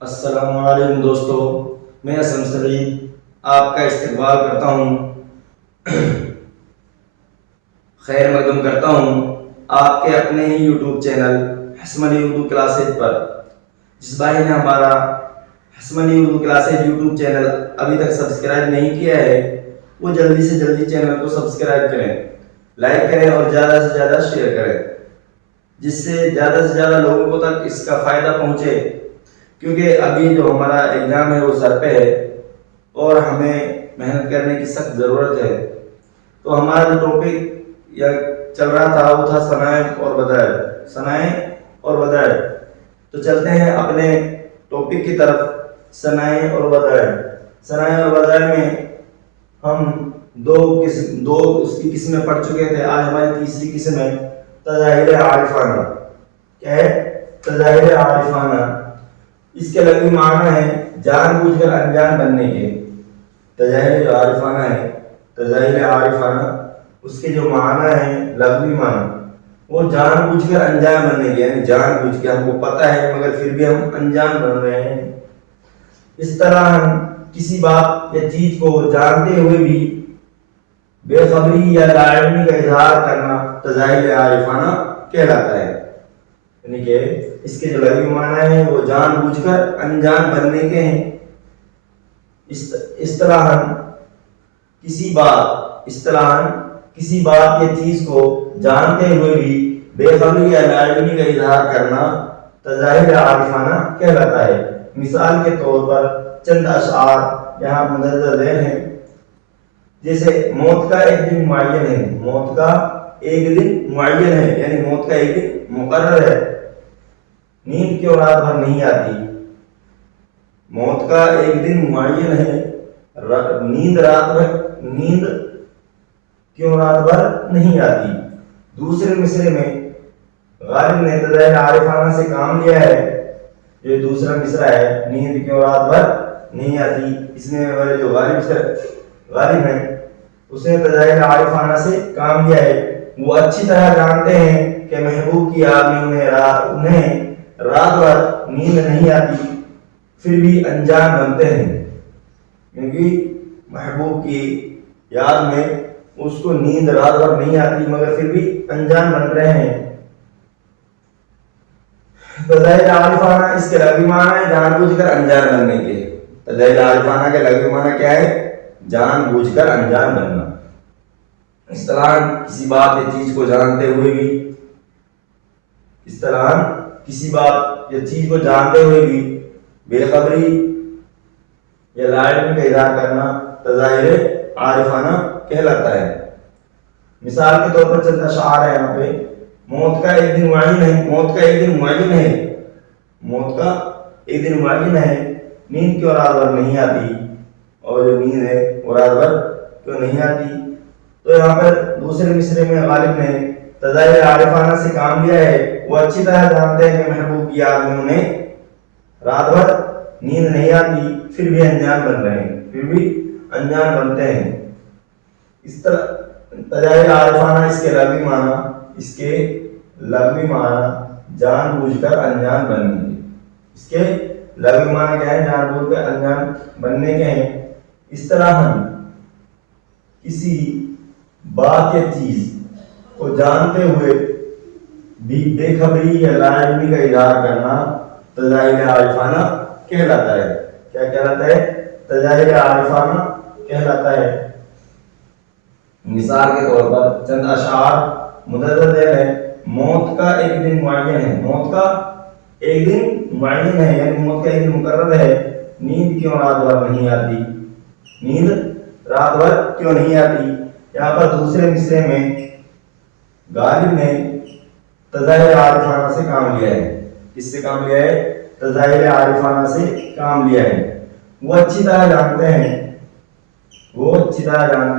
السلام علیکم دوستو، میں اسلم سعید آپ کا استقبال کرتا ہوں، خیر مقدم کرتا ہوں آپ کے اپنے ہی یوٹیوب چینل حسمنی اردو کلاسز پر۔ جس بھائی نے ہمارا حسمنی اردو کلاسز یوٹیوب چینل ابھی تک سبسکرائب نہیں کیا ہے وہ جلدی سے جلدی چینل کو سبسکرائب کریں، لائک کریں اور زیادہ سے زیادہ شیئر کریں، جس سے زیادہ سے زیادہ لوگوں کو تک اس کا فائدہ پہنچے، کیونکہ ابھی جو ہمارا ایگزام ہے وہ سر پہ ہے اور ہمیں محنت کرنے کی سخت ضرورت ہے۔ تو ہمارا جو ٹاپک یا چل رہا تھا وہ تھا ثنائے اور بدائع، ثنائے اور بدائع۔ تو چلتے ہیں اپنے ٹاپک کی طرف، ثنائے اور بدائع۔ ثنائے اور بدائع میں ہم دو اس کی قسمیں پڑھ چکے تھے، آج ہماری تیسری قسم ہے تظاہر عارفانہ۔ کیا ہے؟ تظاہر عارفانہ۔ اس کے لغوی معنی ہے جان بوجھ کر انجان بننے کے۔ تظاہر جو عارفانہ ہے، تظاہر عارفانہ، اس کے جو معنی ہیں لغوی معنی، وہ جان بوجھ کر انجان بننے کے، یعنی جان بوجھ کے ہم کو پتہ ہے مگر پھر بھی ہم انجان بن رہے ہیں۔ اس طرح ہم کسی بات یا چیز کو جانتے ہوئے بھی بے خبری یا لا علمی کا اظہار کرنا تظاہر عارفانہ کہلاتا ہے۔ یعنی کہ اس کے جو لغوی معنی ہیں وہ جان بوجھ کر انجان بننے کے ہیں۔ اصطلاحاً کسی بات یا چیز کو جانتے ہوئے بھی بے خبری یا لا علمی کا اظہار کرنا تظاہر عارفانہ کہلاتا ہے۔ مثال کے طور پر چند اشعار یہاں مندرجہ ذیل ہیں، جیسے موت کا ایک دن معین ہے، موت کا ایک دن معین ہے، یعنی موت کا ایک دن مقرر ہے، نیند کیوں رات بھر نہیں آتی؟ موت کا ایک دن معین ہے، نیند کیوں رات بھر نہیں آتی؟ دوسرے مصرے میں غالب نے تظاہر عارفانہ سے کام لیا ہے، جو دوسرا مصرع ہے نیند کیوں رات بھر نہیں آتی، اس میں والے جو غالب ہیں اس نے تظاہر عارفانہ سے کام لیا ہے۔ وہ اچھی طرح جانتے ہیں کہ محبوب کی یاد میں انہیں رات بھر نیند نہیں آتی، پھر بھی انجان بنتے ہیں، کیونکہ محبوب کی یاد میں اس کو نیند رات بھر نہیں آتی مگر پھر بھی انجان بن رہے ہیں۔ تظاہر عارفانہ اس کے لغوی معنی ہے جان بوجھ کر انجان بننے کے۔ تظاہر عارفانہ کے لغوی معنی کیا ہے؟ جان بوجھ کر انجان بننا۔ اصطلاحاً کسی بات یا چیز کو جانتے ہوئے بھی بے خبری یا لا علمی کا اظہار کرنا تظاہر عارفانہ کہلاتا ہے۔ مثال کے طور پر چند اشعار ہے یہاں پہ، موت کا ایک دن معین ہے، موت کا ایک دن معین ہے، موت کا ایک دن معین ہے، نیند کیوں رات بھر نہیں آتی؟ اور جو نیند ہے وہ رات بھر کیوں نہیں آتی؟ تو یہاں پر دوسرے مصرے میں غالب نے تظاہر عارفانہ سے کام لیا ہے، وہ اچھی طرح جانتے ہیں کہ محبوب کی یاد میں انہیں رات بھر نیند نہیں آتی، پھر بھی انجان بن رہے ہیں، پھر بھی انجان بنتے ہیں۔ اس طرح تظاہر عارفانہ اس کے لغوی معنی جان بوجھ کر انجان بننے کے، اس کے لغوی معنی کیا ہے؟ جان بوجھ کر انجان بننے کے ہیں۔ اس طرح ہم کسی بات یا چیز کو جانتے ہوئے بھی بے خبری یا لا علمی کا اظہار کرنا تظاہر عارفانہ کہلاتا ہے۔ کیا کہلاتا ہے؟ تظاہر عارفانہ کہلاتا ہے۔ مثال کے طور پر چند اشعار مندرجہ ذیل ہے، موت کا ایک دن معین ہے، موت کا ایک دن معین ہے، یعنی موت کا ایک دن مقرر ہے، نیند کیوں رات بھر نہیں آتی؟ نیند رات بھر کیوں نہیں آتی؟ یہاں پر دوسرے مصرے میں غالب نے تظاہر عارفانہ سے کام لیا ہے۔ کس سے کام لیا ہے؟ تظاہر عارفانہ سے کام لیا ہے۔ وہ اچھی طرح جانتے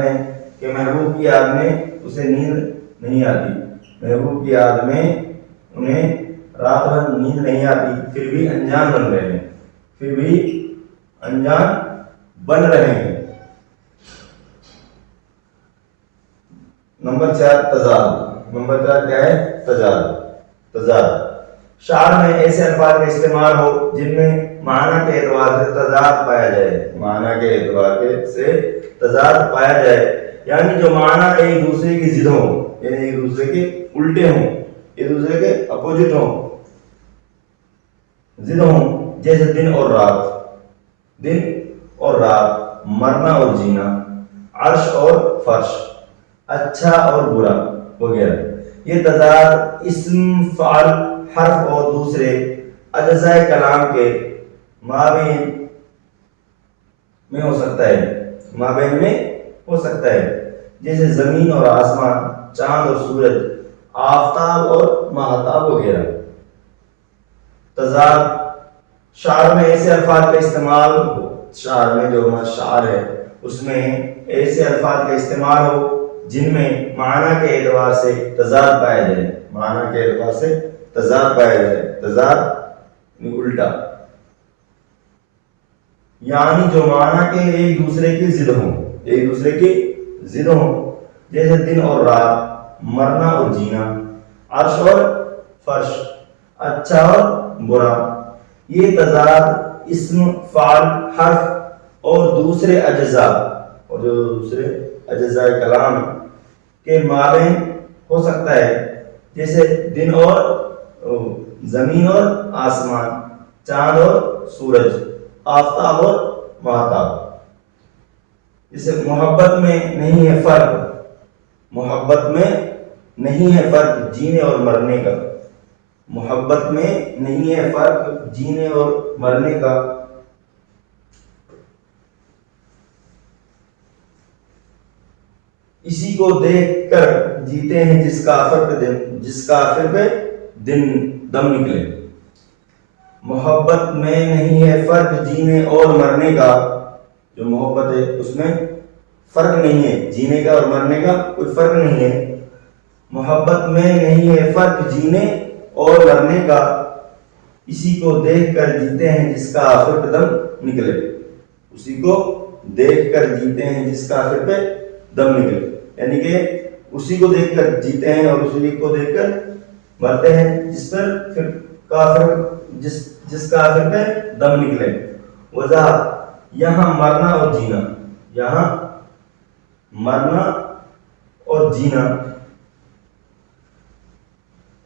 ہیں کہ محبوب کی یاد میں اسے نیند نہیں آتی، محبوب کی یاد میں انہیں رات بھر نیند نہیں آتی، پھر بھی انجان بن رہے ہیں۔ نمبر 4 تضاد۔ نمبر 4 کیا ہے؟ تضاد۔ شعر میں ایسے الفاظ کا استعمال ہو جن میں معنی کے اعتبار سے تضاد پایا جائے، معنی کے اعتبار سے تضاد پایا جائے، یعنی جو معنی ایک دوسرے کی ضد ہوں، یعنی ایک دوسرے کے الٹے ہوں، ایک دوسرے کے اپوزٹ ہوں، ضد ہوں، جیسے دن اور رات، دن اور رات، مرنا اور جینا، عرش اور فرش، اچھا اور برا وغیرہ۔ یہ تضاد اسم، فعل، حرف اور دوسرے اجزاء کلام کے مابین میں ہو سکتا ہے، مابین میں ہو سکتا ہے، جیسے زمین اور آسمان، چاند اور سورج، آفتاب اور ماہتاب وغیرہ۔ تضاد شعر میں ایسے الفاظ کا استعمال ہو، شعر میں جو ہمارا شعر ہے اس میں ایسے الفاظ کا استعمال ہو جن میں معنی کے اعتبار سے تضاد پایا جائے، معنی کے اعتبار سے تضاد پایا جائے، تضاد الٹا، یعنی جو معنی کے ایک دوسرے کی ضد ہوں، ایک دوسرے کی ضد ہوں، جیسے دن اور رات، مرنا اور جینا، عرش اور فرش، اچھا اور برا۔ یہ تضاد اسم، فعل، حرف اور دوسرے اجزاء، اور جو دوسرے اجزاء کلام کے مابین ہو سکتا ہے، جیسے دن اور زمین اور آسمان، چاند اور سورج، آفتاب اور ماہتاب۔ جیسے محبت میں نہیں ہے فرق، محبت میں نہیں ہے فرق جینے اور مرنے کا، محبت میں نہیں ہے فرق جینے اور مرنے کا۔ اسی کو دیکھ کر جیتے ہیں جس کافر پہ دم نکلے۔ محبت میں نہیں ہے فرق جینے اور مرنے کا، جو محبت ہے اس میں فرق نہیں ہے، جینے کا اور مرنے کا کوئی فرق نہیں ہے۔ محبت میں نہیں ہے فرق جینے اور مرنے کا، اسی کو دیکھ کر جیتے ہیں جس کا آخر پہ دم نکلے، اسی کو دیکھ کر جیتے ہیں جس کا آخر پہ دم نکلے، یعنی کہ اسی کو دیکھ کر جیتے ہیں اور اسی کو دیکھ کر مرتے ہیں جس پر پھر کافر جس کا آخر پہ دم نکلے۔ وضاحت، یہاں مرنا اور جینا، یہاں مرنا اور جینا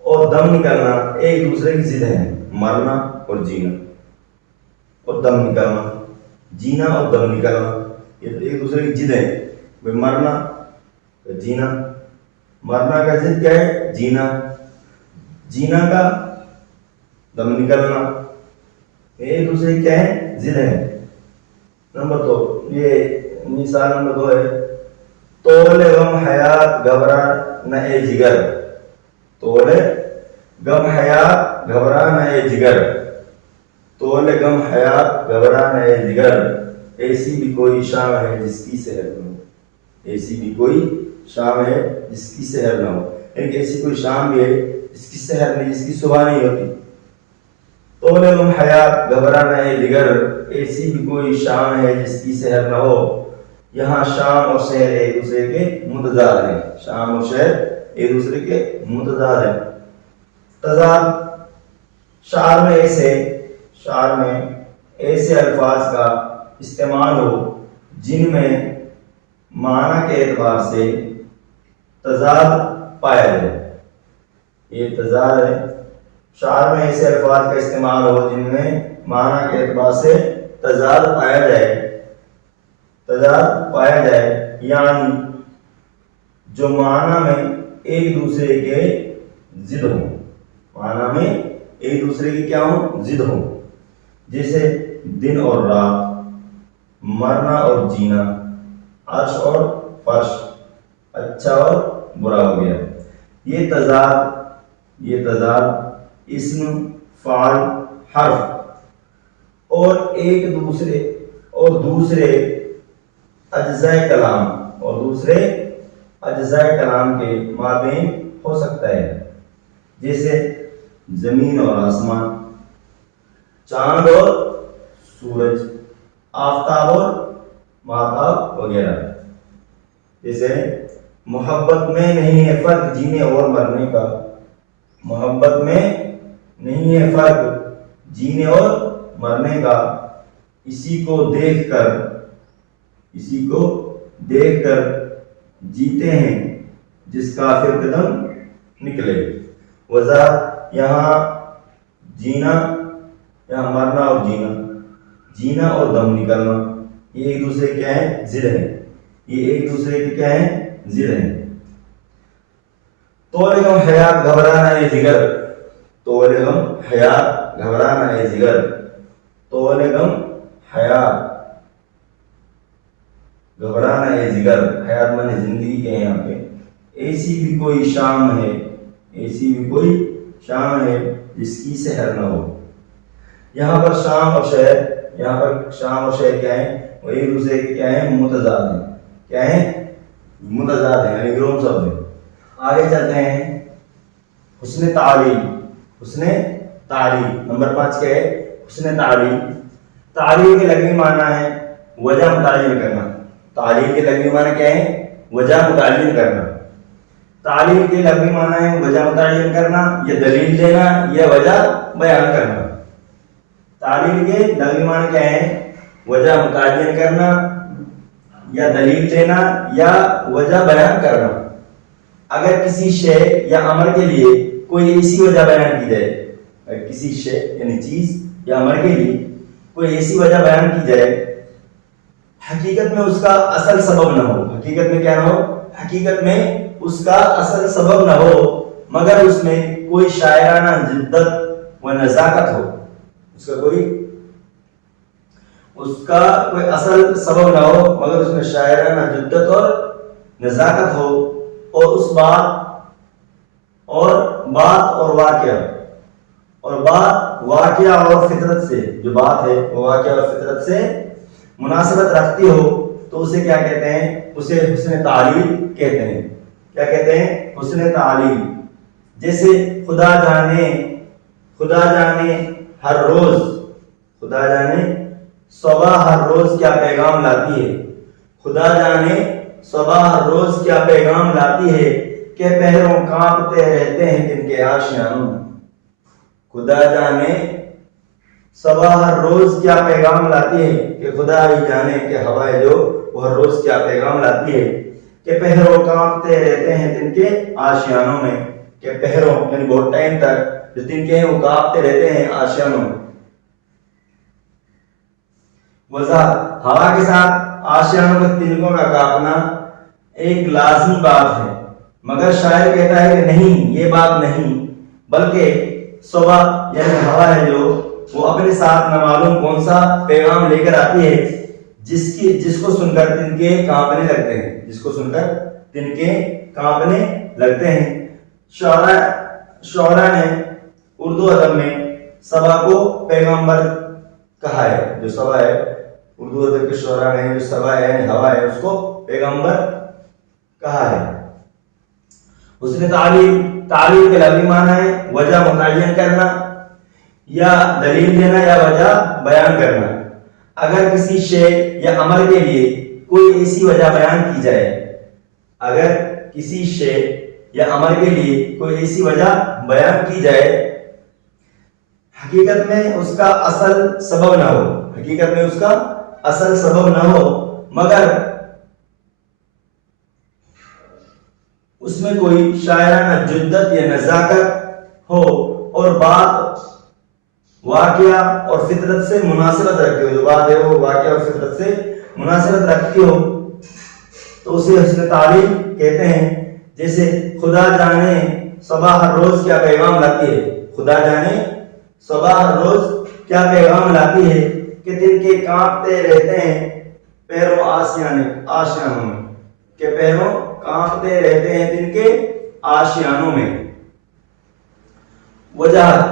اور دم نکلنا ایک دوسرے کی ضد ہیں، مرنا اور جینا اور دم نکلنا، جینا اور دم نکلنا یہ ایک دوسرے کی ضد ہیں۔ مرنا جینا، مرنا کا ضد کیا ہے؟ جینا، جینا کا دم نکلنا، ایک دوسرے کیا ہے؟ ضد ہے۔ نمبر 2، یہ مثال نمبر 2 ہے، طول غم حیات گھبرا نہ اے جگر، طول غم حیات گھبرا نہ اے جگر، طول غم حیات گھبرا نہ اے جگر، ایسی بھی کوئی شام ہے جس کی سحر نہ ہو، ایسی بھی کوئی شام ہے جس کی سحر نہ ہو، یعنی ایسی کوئی شام بھی ہے جس کی سحر نہیں، جس کی صبح نہیں ہوتی۔ طول غم حیات گھبرا نہ اے جگر، ایسی بھی کوئی شام ہے جس کی سحر نہ ہو۔ یہاں شام اور شہر ایک دوسرے کے متضاد ہیں، شام اور شہر ایک دوسرے کے متضاد ہیں۔ تضاد شعر میں ایسے الفاظ کا استعمال ہو جن میں معنی کے اعتبار سے تضاد پایا جائے، یہ تضاد ہے۔ شعر میں ایسے الفاظ کا استعمال ہو جن میں معنی کے اعتبار سے تضاد پایا جائے، یعنی جو معنی میں ایک دوسرے کے ضد ہوں، معنی میں ایک دوسرے کی کیا ہوں؟ ضد ہوں، جیسے دن اور رات، مرنا اور جینا، عرش اور فرش، اچھا اور برا ہو گیا۔ یہ تضاد اسم، فعل، حرف اور دوسرے اجزاء کلام کے مابین ہو سکتا ہے، جیسے زمین اور آسمان، چاند اور سورج، آفتاب اور ماہتاب وغیرہ۔ جیسے محبت میں نہیں ہے فرق جینے اور مرنے کا، محبت میں نہیں ہے فرق جینے اور مرنے کا، اسی کو دیکھ کر جیتے ہیں جس کا پھر قدم نکلے۔ وضاحت، یہاں جینا، یہاں مرنا اور جینا اور دم نکلنا، یہ ایک دوسرے کے کیا ہے؟ ضد ہیں، ضد ہیں۔ طول حیات گھبرانا اے جگر، طول حیات گھبرانا اے جگر، طول حیات گھبرانا اے جگر، حیات مانے زندگی کے ہیں یہاں پہ۔ ایسی بھی کوئی شام ہے جس کی سحر نہ ہو۔ یہاں پر شام اور شہر کیا ہیں؟ وہ ایک دوسرے کے کیا ہیں؟ متضاد ہیں۔ کیا ہیں؟ متضاد ہیں، یعنی وروم شبد ہیں۔ آگے چلتے ہیں، حسن تعلیل نمبر 5 کیا ہے؟ حسن تعلیل۔ تعلیل کے لغوی معنی ہے وجہ متعین کرنا۔ تعلیل کے لغوی معنی کیا ہے؟ وجہ متعین کرنا۔ تعلیل کے لغوی معنی ہے وجہ متعین کرنا، یا دلیل دینا، یا وجہ بیان کرنا۔ تعلیل کے لغوی معنی کیا ہے؟ وجہ متعین کرنا، یا دلیل دینا، یا وجہ بیان کرنا۔ اگر کسی شے یا امر کے لیے کوئی ایسی وجہ بیان کی جائے، اگر کسی شے یعنی چیز یا امر کے لیے کوئی ایسی وجہ بیان کی جائے، حقیقت میں اس کا اصل سبب نہ ہو، حقیقت میں کیا نہ ہو؟ حقیقت میں اس کا اصل سبب نہ ہو، مگر اس میں کوئی شاعرانہ جدت و نزاکت ہو، اس کا کوئی اصل سبب نہ ہو مگر اس میں شاعرانہ جدت اور نزاکت ہو، اور اس بات اور واقعہ اور فطرت سے، جو بات ہے وہ واقعہ اور فطرت سے مناسبت رکھتی ہو، تو اسے کیا کہتے ہیں؟ اسے حسن تعلیل کہتے ہیں۔ کیا کہتے ہیں؟ حسن تعلیل۔ جیسے خدا جانے ہر روز، صبح ہر روز کیا پیغام لاتی ہے، خدا جانے صبح ہر روز کیا پیغام لاتی ہے کہ پہروں کانپتے رہتے ہیں جن کے آشیانوں میں۔ خدا جانے صبح ہر روز کیا پیغام لاتی ہے، کہ خدا ہی جانے کہ ہوائیں جو وہ ہر روز کیا پیغام لاتی ہے کہ پہروں کانپتے رہتے ہیں جن کے آشیانوں میں، کہ پہروں یعنی بہت ٹائم تک جو تنکے ہیں وہ کانپتے رہتے ہیں آشیانوں میں۔ وضاحت، ہوا کے ساتھ آشیانوں کے تنکوں کا کانپنا ایک لازمی بات ہے، مگر شاعر کہتا ہے کہ نہیں، یہ بات نہیں، بلکہ صبح یعنی ہوا ہے جو وہ اپنے ساتھ نہ معلوم کون سا پیغام لے کر آتی ہے، جس کو سن کر تنکے کانپنے لگتے ہیں۔ شعراء نے اردو ادب میں صبا کو پیغمبر کہا ہے، جو صبا ہے اردو ادب کے شعراء نے جو صبا ہے ہوا ہے اس کو پیغمبر کہا ہے۔ حسن تعلیل کے لغوی معنی ہے وجہ متعین کرنا، یا دلیل دینا، یا وجہ بیان کرنا۔ اگر کسی شے یا عمل کے لیے کوئی ایسی وجہ بیان کی جائے، اگر کسی شے یا عمل کے لیے کوئی ایسی وجہ بیان کی جائے، حقیقت میں اس کا اصل سبب نہ ہو، مگر اس میں کوئی شاعرانہ جدت یا نزاکت ہو، اور بات واقعہ اور فطرت سے مناسبت رکھتی ہو، جو بات ہے وہ واقعہ اور فطرت سے مناسبت رکھتی ہو، تو اسے حسن تعلیل کہتے ہیں۔ جیسے خدا جانے صبح ہر روز کیا پیغام لاتی ہے، خدا جانے صبح ہر روز کیا پیغام لاتی ہے کہ دل کے کانپتے رہتے ہیں پیروں آشیانوں میں، کہ پیروں کانپتے رہتے ہیں دل کے آشیانوں میں۔ وجاہت،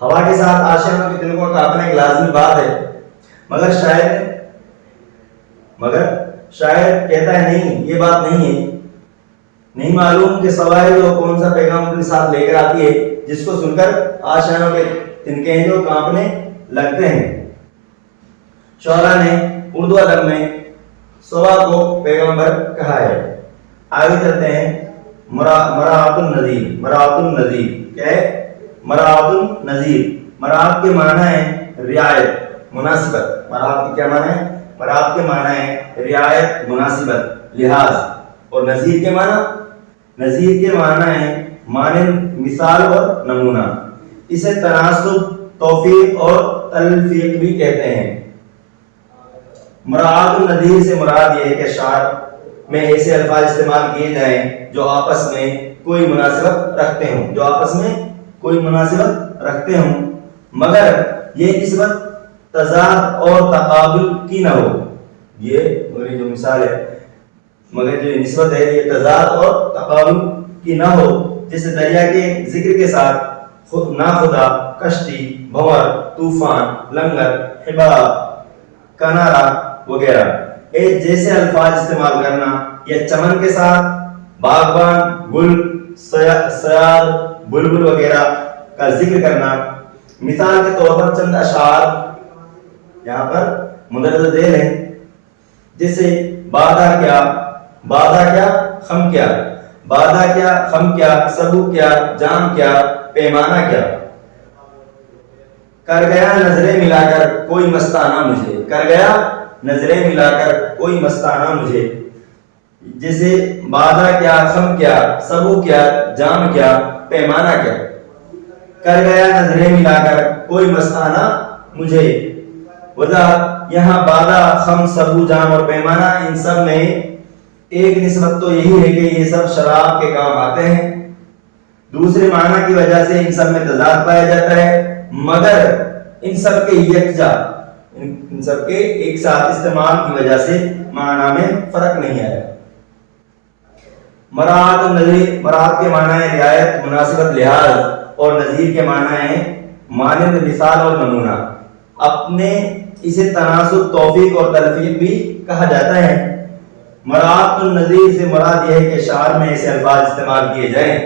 ہوا کے ساتھ آشیانوں کے تنکوں کا اپنا ایک لازمی بات ہے، مگر شاعر کہتا ہے نہیں، یہ بات نہیں ہے، نہیں معلوم کہ سوائے جو کون سا پیغام اپنے ساتھ لے کر آتی ہے جس کو سن کر آشیانوں کے تنکے ہیں جو کانپنے لگتے ہیں۔ شعراء نے اردو ادب میں صبا کو پیغمبر کہا ہے. آگے چلتے ہیں. مراعات النظیر. مراعات النظیر کیا ہے؟ مراعات النظیر. مراعات کے معنی ہے رعایت، مناسبت. مراعات کے کیا معنی ہے؟ مراعات کے معنی ہے رعایت، مناسبت، لحاظ. اور نظیر کے معنی؟ نظیر کے معنی ہے مانند، مثال اور نمونہ. اسے تناسب، توفیق اور تلفیق بھی کہتے ہیں. مراعات النظیر سے مراد یہ ہے کہ شعر میں ایسے الفاظ استعمال کیے جائیں جو آپس میں کوئی مناسبت رکھتے ہوں، جو آپس میں کوئی مناسبت رکھتے ہوں، مگر یہ نسبت تضاد اور تقابل کی نہ ہو. یہ جو مثال ہے، مگر جو نسبت ہے یہ تضاد اور تقابل کی نہ ہو. جیسے دریا کے ذکر کے ساتھ ناخدا، کشتی، بھنور، طوفان، لنگر، حباب، کنارا وغیرہ. ایک جیسے الفاظ استعمال کرنا یا چمن کے ساتھ باغبان، گل، سیاد، بلبل وغیرہ کا ذکر کرنا. مثال کے طور پر چند اشعار یہاں پر مندرجہ ذیل ہیں، جیسے بادہ کیا، بادہ کیا، خم کیا، بادہ کیا، خم کیا، سبو کیا، جام کیا، پیمانہ کیا. کر گیا نظریں ملا کر کوئی مستانہ مجھے. کر گیا نظریں ملا کر کوئی مستانہ مجھے. جیسے بادہ کیا، خم کیا، سبو کیا، جام کیا، پیمانہ کیا. کر گیا نظریں ملا کر کوئی مستانہ مجھے. وضاحت: یہاں بادہ، خم، سبو، جام اور پیمانہ، ان سب میں ایک نسبت تو یہی ہے کہ یہ سب شراب کے کام آتے ہیں. دوسرے معنی کی وجہ سے ان سب میں تضاد پایا جاتا ہے، مگر ان سب کے یکجا، ان سب کے ایک ساتھ استعمال کی وجہ سے معنی میں فرق نہیں آیا. مراعات النظیر. مراعات کے معنی ہے رعایت، مناسبت، لحاظ. اور نظیر کے معنی ہے مانند، مثال اور نمونہ. اپنے اسے تناسب، توفیق اور تلفیق بھی کہا جاتا ہے. مراعات النظیر سے مراد یہ ہے کہ شعر میں ایسے الفاظ استعمال کیے جائیں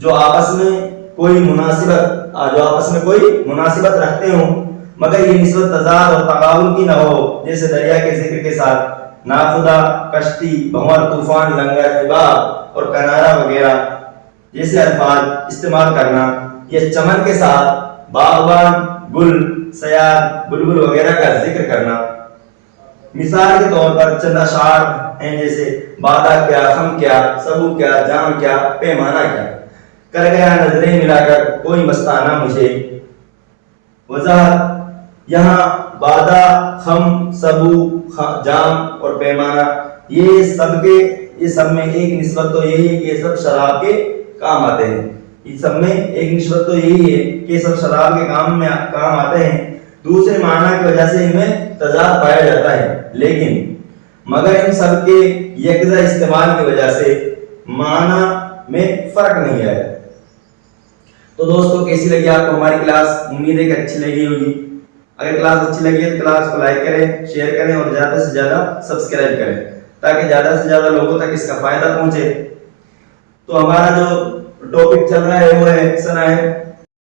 جو آپس میں کوئی مناسبت رکھتے ہوں، مگر یہ نسبت تضاد اور تقابل کی نہ ہو. جیسے دریا کے ذکر کے ساتھ ناخدا، کشتی، بھنور، طوفان، لنگر، حباب اور کنارا وغیرہ جیسے الفاظ استعمال کرنا، یا چمن کے ساتھ باغبان، گل، سیاد، بلبل وغیرہ کا ذکر کرنا. مثال کے طور پر چند اشعار ہیں، جیسے بادہ کیا، خم کیا، سبو کیا، جام کیا، پیمانہ کیا. کر گیا نظریں ملا کر کوئی مستانہ مجھے. وضاحت: یہاں بادہ، خم، سبو، جام اور پیمانہ، یہ سب میں ایک نسبت تو یہی ہے کہ یہ سب شراب کے کام آتے ہیں. اس سب میں ایک نسبت تو یہی ہے کہ سب شراب کے کام آتے ہیں. دوسرے معنی کی وجہ سے ان میں تضاد پایا جاتا ہے، لیکن مگر ان سب کے یکجا استعمال کی وجہ سے معنی میں فرق نہیں آیا. تو دوستو، کیسی لگی آپ کو ہماری کلاس؟ امید ہے کہ اچھی لگی ہوگی. اگر کلاس اچھی لگی ہے تو کلاس کو لائک کریں، شیئر کریں اور زیادہ سے زیادہ سبسکرائب کریں تاکہ زیادہ سے زیادہ لوگوں تک اس کا فائدہ پہنچے. تو ہمارا جو ٹاپک چل رہا ہے وہ ہے